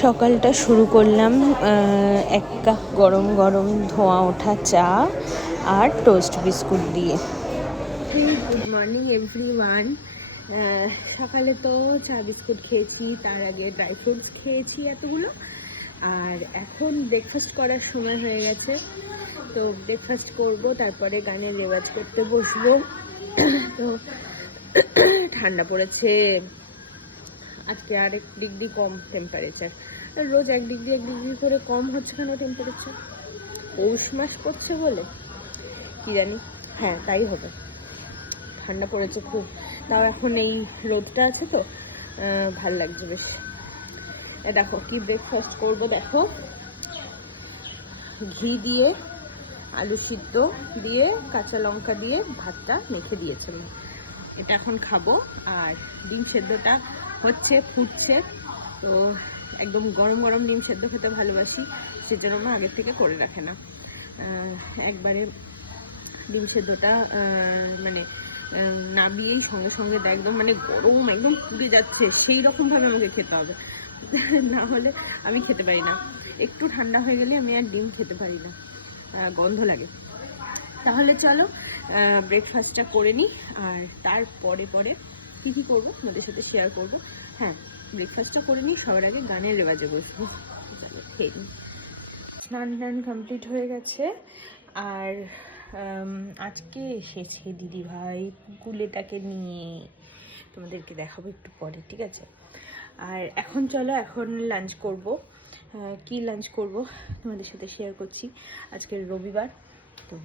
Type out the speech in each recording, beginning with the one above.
সকালটা শুরু করলাম এক কাপ গরম গরম ধোঁয়া ওঠা চা আর টোস্ট বিস্কুট দিয়ে। Good morning everyone. সকালে তো চা বিস্কুট খেয়েছি, তার আগে ড্রাই ফ্রুটস খেয়েছি এতগুলো, আর এখন ব্রেকফাস্ট করার সময় হয়ে গেছে। তো ব্রেকফাস্ট করবো, তারপরে গানের রেওয়াজ করতে বসবো। তো ঠান্ডা পড়েছে আজকে, আর 1 ডিগ্রি কম টেম্পারেচার। রোজ 1 ডিগ্রি করে কম হচ্ছে কেন টেম্পারেচার? পৌষ মাস পড়ছে বলে কি জানি, হ্যাঁ তাই হবে। ঠান্ডা পড়েছে খুব, তাও এখন এই রোদটা আছে তো ভাল লাগছে বেশ। দেখো কি ব্রেকফাস্ট করবো, দেখো ঘি দিয়ে আলু সিদ্ধ দিয়ে কাঁচা লঙ্কা দিয়ে ভাতটা মেখে দিয়েছে। এটা এখন খাবো। আর ডিম সেদ্ধটা হচ্ছে, ফুটছে। তো একদম গরম গরম ডিম সেদ্ধ খেতে ভালোবাসি, সেজন্য আমার আগের থেকে করে রাখে না। একবারে ডিম সেদ্ধটা মানে নাবিয়েই সঙ্গে সঙ্গে একদম মানে গরম একদম পুড়ে যাচ্ছে সেই রকমভাবে আমাকে খেতে হবে, না হলে আমি খেতে পারি না। একটু ঠান্ডা হয়ে গেলে আমি আর ডিম খেতে পারি না, গন্ধ লাগে। তাহলে চলো ব্রেকফাস্টটা করে নিই, আর তারপরে পরে কী কী করবো তোমাদের সাথে শেয়ার করবো। হ্যাঁ, ব্রেকফাস্টটা করে নিই, সবার আগে গানের রেওয়াজে বসবো। চলো খেয়ে নিই। স্নান কমপ্লিট হয়ে গেছে, আর আজকে এসেছে দিদিভাই কুলেটাকে নিয়ে, তোমাদেরকে দেখাবো একটু পরে, ঠিক আছে? আর এখন চলো, এখন লাঞ্চ করব। কি লাঞ্চ করব তোমাদের সাথে শেয়ার করছি। আজকে রবিবার, তো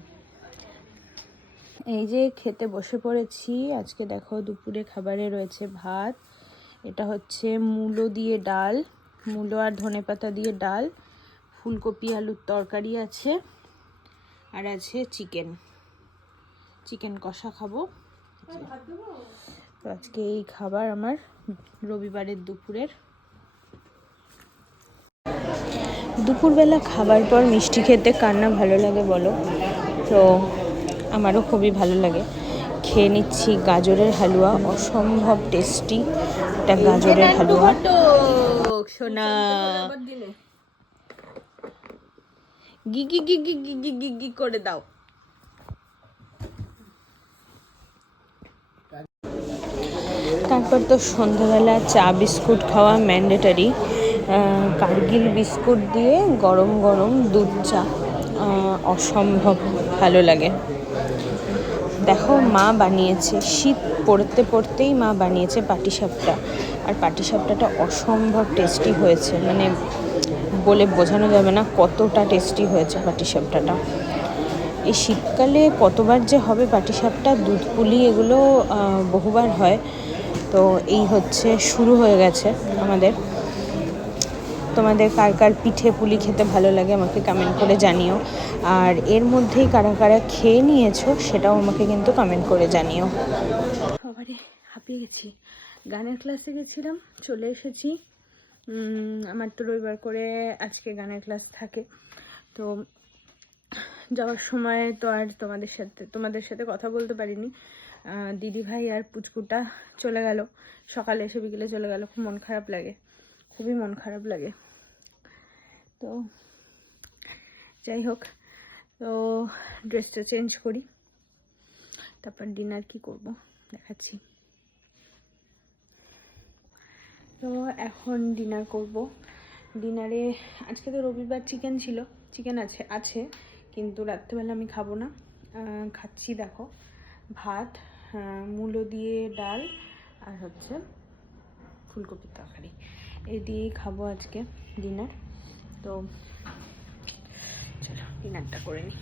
এই যে খেতে বসে পড়েছি। আজকে দেখো দুপুরে খাবারে রয়েছে ভাত, এটা হচ্ছে মূলো দিয়ে ডাল, মূলো আর ধনেপাতা দিয়ে ডাল, ফুলকপি আলুর তরকারি আছে, আর আছে চিকেন কষা খাবো। তো আজকে এই খাবার আমার রবিবারের দুপুরবেলা খাবার পর মিষ্টি খেতে কার না ভালো লাগে বলো? তো আমারও খুবই ভালো লাগে। খেয়ে নিচ্ছি গাজরের হালুয়া, অসম্ভব টেস্টি এটা গাজরের হালুয়া। সোনা গিগি গিগি গিগি গিগি করে দাও। তারপর তো সন্ধ্যাবেলা চা বিস্কুট খাওয়া ম্যান্ডেটারি। কার্গিল বিস্কুট দিয়ে গরম গরম দুধ চা, অসম্ভব ভালো লাগে। দেখো মা বানিয়েছে, শীত পড়তে পড়তেই মা বানিয়েছে পাটিসাপটা, আর পাটিসাপটাটা অসম্ভব টেস্টি হয়েছে, মানে বলে বোঝানো যাবে না কতটা টেস্টি হয়েছে পাটিসাপটাটা। এই শীতকালে কতবার যে হবে পাটিসাপটা, দুধ পুলি এগুলো বহুবার হয়। তো এই হচ্ছে শুরু হয়ে গেছে আমাদের। তোমাদের কার কার পিঠে পুলি খেতে ভালো লাগে আমাকে কমেন্ট করে জানিও, আর এর মধ্যেই কারা কারা খেয়ে নিয়েছো সেটাও আমাকে কিন্তু কমেন্ট করে জানিও। সবারই হাঁপিয়ে গেছি, গানের ক্লাসে গেছিলাম, চলে এসেছি। আমার তো রবিবার করে আজকে গানের ক্লাস থাকে। তো যাওয়ার সময় তো আর তোমাদের সাথে কথা বলতে পারিনি। দিদিভাই আর পুচকুটা চলে গেল, সকালে এসে বিকেলে চলে গেল। খুব মন খারাপ লাগে, খুবই মন খারাপ লাগে। তো যাই হোক, তো ড্রেসটা চেঞ্জ করি, তারপর ডিনার কি করব দেখাচ্ছি। তো এখন ডিনার করব। ডিনারে আজকে তো রবিবার চিকেন আছে, কিন্তু রাত্রেবেলা আমি খাবো না। খাচ্ছি দেখো ভাত, মূলো দিয়ে ডাল, আর হচ্ছে ফুলকপির তরকারি, এই দিয়েই খাবো আজকে ডিনার। তো চলো ডিনারটা করে নিই।